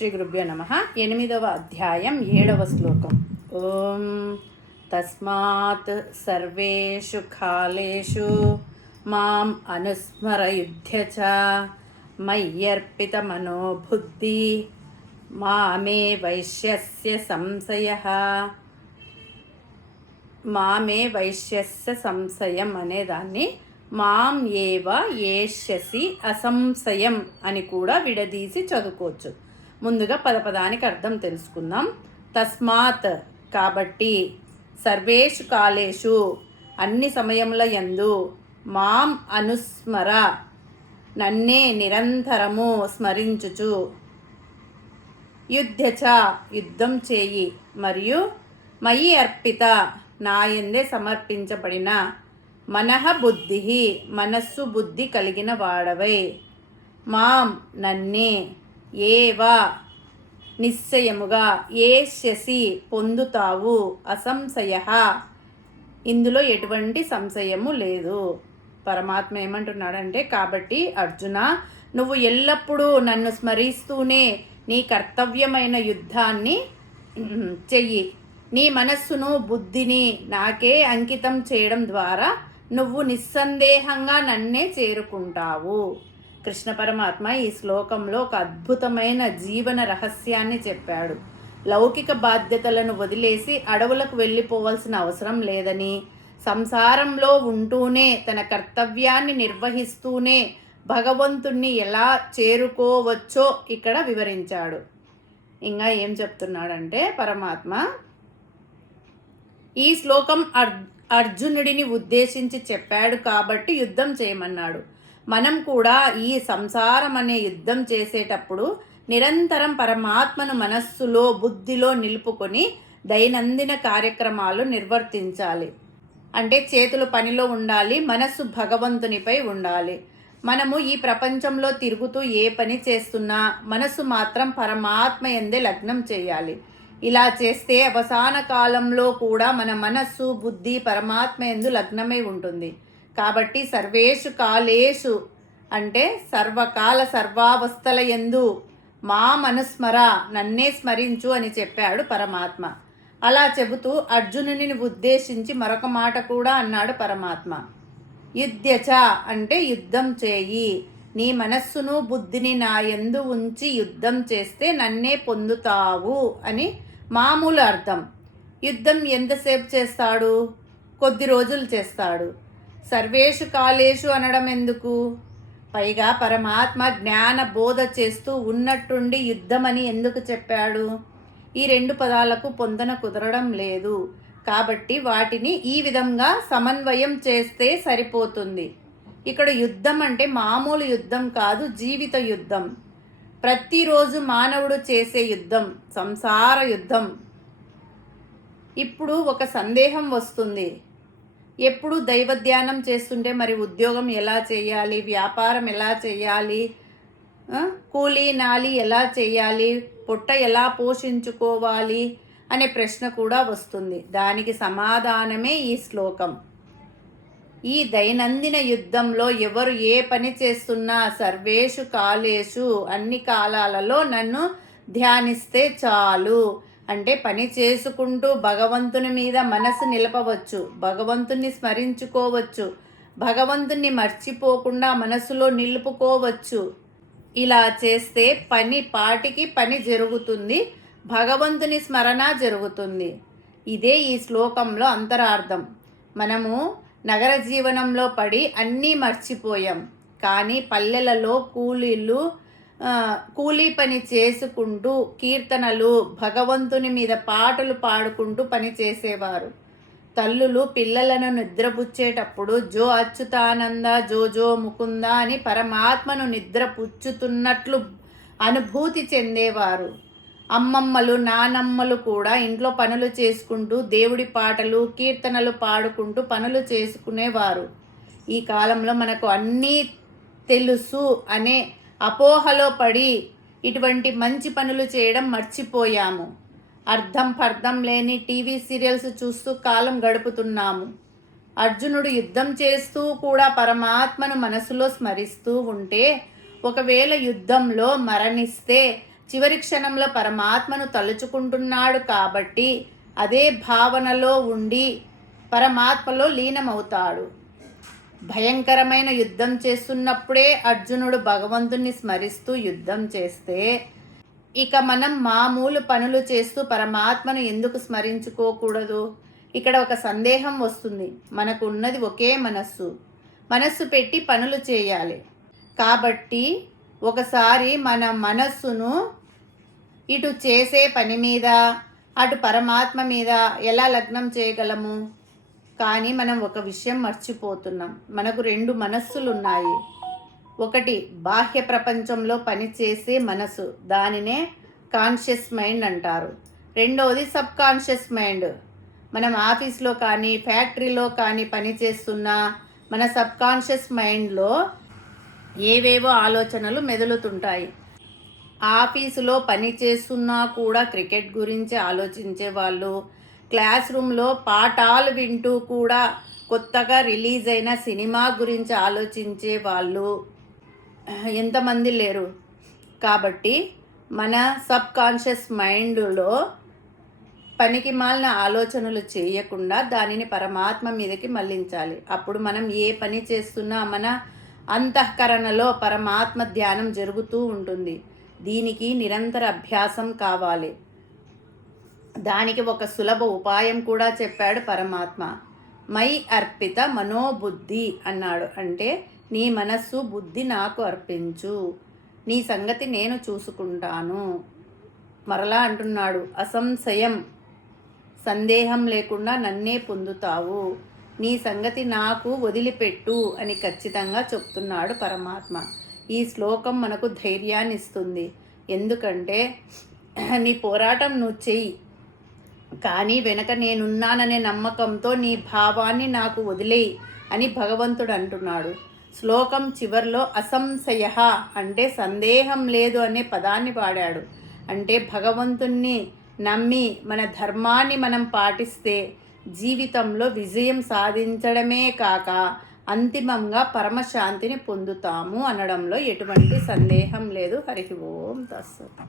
శ్రీ గురుభ్యో నమః. 8వ అధ్యాయం 7వ శ్లోకం. ఓం తస్మాత్ సర్వేషు కాలేషు మాం అనుస్మరయుధ్య చ మయ్యర్పిత మనోబుద్ధి మామే వైశ్యస్య సంశయః. మామే వైశ్యస్య సంశయం అనేదాన్ని మాం ఏవ ఏష్యసి అసంశయం అని కూడా విడదీసి చదువుకోవచ్చు. ముందుగా పదపదానికి అర్థం తెలుసుకుందాం. తస్మాత్ కాబట్టి, సర్వేషు కాలేషు అన్ని సమయముల యందు, మాం అనుస్మర నన్నే నిరంతరము స్మరించుచు, యుధ్యచ యుద్ధం చేయి, మరియు మయి అర్పిత నాయందే సమర్పించబడిన, మనః బుద్ధి మనస్సు బుద్ధి కలిగిన వాడవై, మాం నన్నే, ఏవ నిశ్చయముగా, ఏష్యసి పొందుతావు, అసంశయ ఇందులో ఎటువంటి సంశయము లేదు. పరమాత్మ ఏమంటున్నాడంటే, కాబట్టి అర్జున, నువ్వు ఎల్లప్పుడూ నన్ను స్మరిస్తూనే నీ కర్తవ్యమైన యుద్ధాన్ని చెయ్యి. నీ మనస్సును బుద్ధిని నాకే అంకితం చేయడం ద్వారా నువ్వు నిస్సందేహంగా నన్నే చేరుకుంటావు. కృష్ణ పరమాత్మ ఈ శ్లోకంలో ఒక అద్భుతమైన జీవన రహస్యాన్ని చెప్పాడు. లౌకిక బాధ్యతలను వదిలేసి అడవులకు వెళ్ళిపోవాల్సిన అవసరం లేదని, సంసారంలో ఉంటూనే తన కర్తవ్యాన్ని నిర్వహిస్తూనే భగవంతుణ్ణి ఎలా చేరుకోవచ్చో ఇక్కడ వివరించాడు. ఇంకా ఏం చెప్తున్నాడంటే పరమాత్మ, ఈ శ్లోకం అర్జునుడిని ఉద్దేశించి చెప్పాడు కాబట్టి యుద్ధం చేయమన్నాడు. మనం కూడా ఈ సంసారం అనే యుద్ధం చేసేటప్పుడు నిరంతరం పరమాత్మను మనస్సులో బుద్ధిలో నిలుపుకొని దైనందిన కార్యక్రమాలు నిర్వర్తించాలి. అంటే చేతులు పనిలో ఉండాలి, మనస్సు భగవంతునిపై ఉండాలి. మనము ఈ ప్రపంచంలో తిరుగుతూ ఏ పని చేస్తున్నా మనస్సు మాత్రం పరమాత్మ యందే లగ్నం చేయాలి. ఇలా చేస్తే అవసాన కాలంలో కూడా మన మనస్సు బుద్ధి పరమాత్మ యందు లగ్నమై ఉంటుంది. కాబట్టి సర్వేషు కాలేషు అంటే సర్వకాల సర్వావస్థల యందు మాం అనుస్మర నన్నే స్మరించు అని చెప్పాడు పరమాత్మ. అలా చెబుతూ అర్జునుని ఉద్దేశించి మరొక మాట కూడా అన్నాడు పరమాత్మ. యుధ్యచ అంటే యుద్ధం చేయి, నీ మనస్సును బుద్ధిని నా యందు ఉంచి యుద్ధం చేస్తే నన్నే పొందుతావు అని మామూలు అర్థం. యుద్ధం ఎంతసేపు చేస్తాడు? కొద్ది రోజులు చేస్తాడు. సర్వేషు కాలేషు అనడం ఎందుకు? పైగా పరమాత్మ జ్ఞాన బోధ చేస్తూ ఉన్నట్టుండి యుద్ధమని ఎందుకు చెప్పాడు? ఈ రెండు పదాలకు పొందన కుదరడం లేదు. కాబట్టి వాటిని ఈ విధంగా సమన్వయం చేస్తే సరిపోతుంది. ఇక్కడ యుద్ధం అంటే మామూలు యుద్ధం కాదు, జీవిత యుద్ధం. ప్రతిరోజు మానవుడు చేసే యుద్ధం, సంసార యుద్ధం. ఇప్పుడు ఒక సందేహం వస్తుంది, ఎప్పుడు దైవధ్యానం చేస్తుంటే మరి ఉద్యోగం ఎలా చేయాలి, వ్యాపారం ఎలా చేయాలి, కూలీ నాలి ఎలా చేయాలి, పొట్ట ఎలా పోషించుకోవాలి అనే ప్రశ్న కూడా వస్తుంది. దానికి సమాధానమే ఈ శ్లోకం. ఈ దైనందిన యుద్ధంలో ఎవరు ఏ పని చేస్తున్నా సర్వేషు కాలేషు అన్ని కాలాలలో నన్ను ధ్యానిస్తే చాలు. అంటే పని చేసుకుంటూ భగవంతుని మీద మనసు నిలపవచ్చు, భగవంతుని స్మరించుకోవచ్చు, భగవంతుని మర్చిపోకుండా మనసులో నిలుపుకోవచ్చు. ఇలా చేస్తే పని పాటికి పని జరుగుతుంది, భగవంతుని స్మరణ జరుగుతుంది. ఇదే ఈ శ్లోకంలో అంతరార్థం. మనము నగర జీవనంలో పడి అన్నీ మర్చిపోయాం, కానీ పల్లెలలో కూలీ పని చేసుకుంటూ కీర్తనలు, భగవంతుని మీద పాటలు పాడుకుంటూ పని చేసేవారు. తల్లులు పిల్లలను నిద్రపుచ్చేటప్పుడు జో అచ్యుతానంద జో జో ముకుంద అని పరమాత్మను నిద్రపుచ్చుతున్నట్లు అనుభూతి చెందేవారు. అమ్మమ్మలు నానమ్మలు కూడా ఇంట్లో పనులు చేసుకుంటూ దేవుడి పాటలు కీర్తనలు పాడుకుంటూ పనులు చేసుకునేవారు. ఈ కాలంలో మనకు అన్నీ తెలుసు అనే అపోహలో పడి ఇటువంటి మంచి పనులు చేయడం మర్చిపోయాము. అర్థం లేని టీవీ సీరియల్స్ చూస్తూ కాలం గడుపుతున్నాము. అర్జునుడు యుద్ధం చేస్తూ కూడా పరమాత్మను మనసులో స్మరిస్తూ ఉంటే, ఒకవేళ యుద్ధంలో మరణిస్తే చివరి క్షణంలో పరమాత్మను తలుచుకుంటున్నాడు కాబట్టి అదే భావనలో ఉండి పరమాత్మలో లీనమవుతాడు. భయంకరమైన యుద్ధం చేస్తున్నప్పుడే అర్జునుడు భగవంతుణ్ణి స్మరిస్తూ యుద్ధం చేస్తే ఇక మనం మామూలు పనులు చేస్తూ పరమాత్మను ఎందుకు స్మరించుకోకూడదు? ఇక్కడ ఒక సందేహం వస్తుంది. మనకు ఉన్నది ఒకే మనస్సు పెట్టి పనులు చేయాలి. కాబట్టి ఒకసారి మన మనస్సును ఇటు చేసే పని మీద అటు పరమాత్మ మీద ఎలా లగ్నం చేయగలము? కానీ మనం ఒక విషయం మర్చిపోతున్నాం. మనకు 2 మనస్సులు ఉన్నాయి. ఒకటి బాహ్య ప్రపంచంలో పనిచేసే మనసు, దానినే కాన్షియస్ మైండ్ అంటారు. రెండవది సబ్ కాన్షియస్ మైండ్. మనం ఆఫీస్లో కానీ ఫ్యాక్టరీలో కానీ పనిచేస్తున్నా మన సబ్ కాన్షియస్ మైండ్లో ఏవేవో ఆలోచనలు మెదులుతుంటాయి. ఆఫీసులో పని చేస్తున్నా కూడా క్రికెట్ గురించి ఆలోచించే వాళ్ళు, క్లాస్ రూమ్లో పాఠాలు వింటూ కూడా కొత్తగా రిలీజ్ అయిన సినిమా గురించి ఆలోచించే వాళ్ళు ఎంతమంది లేరు? కాబట్టి మన సబ్ కాన్షియస్ మైండ్లో పనికి మాలిన ఆలోచనలు చేయకుండా దానిని పరమాత్మ మీదకి మళ్లించాలి. అప్పుడు మనం ఏ పని చేస్తున్నా మన అంతఃకరణలో పరమాత్మ ధ్యానం జరుగుతూ ఉంటుంది. దీనికి నిరంతర అభ్యాసం కావాలి. దానికి ఒక సులభ ఉపాయం కూడా చెప్పాడు పరమాత్మ. మై అర్పిత మనోబుద్ధి అన్నాడు. అంటే నీ మనస్సు బుద్ధి నాకు అర్పించు, నీ సంగతి నేను చూసుకుంటాను. మరలా అంటున్నాడు, అసంశయం, సందేహం లేకుండా నన్నే పొందుతావు, నీ సంగతి నాకు వదిలిపెట్టు అని ఖచ్చితంగా చెప్తున్నాడు పరమాత్మ. ఈ శ్లోకం మనకు ధైర్యాన్ని ఇస్తుంది. ఎందుకంటే నీ పోరాటం నువ్వు చెయ్యి, కానీ వెనక నేనున్నాననే నమ్మకంతో నీ భావాన్ని నాకు వదిలేయి అని భగవంతుడు అంటున్నాడు. శ్లోకం చివర్లో అసంశయ అంటే సందేహం లేదు అనే పదాన్ని వాడాడు. అంటే భగవంతుణ్ణి నమ్మి మన ధర్మాన్ని మనం పాటిస్తే జీవితంలో విజయం సాధించడమే కాక అంతిమంగా పరమశాంతిని పొందుతాము అనడంలో ఎటువంటి సందేహం లేదు. హరి ఓం తస్సత్.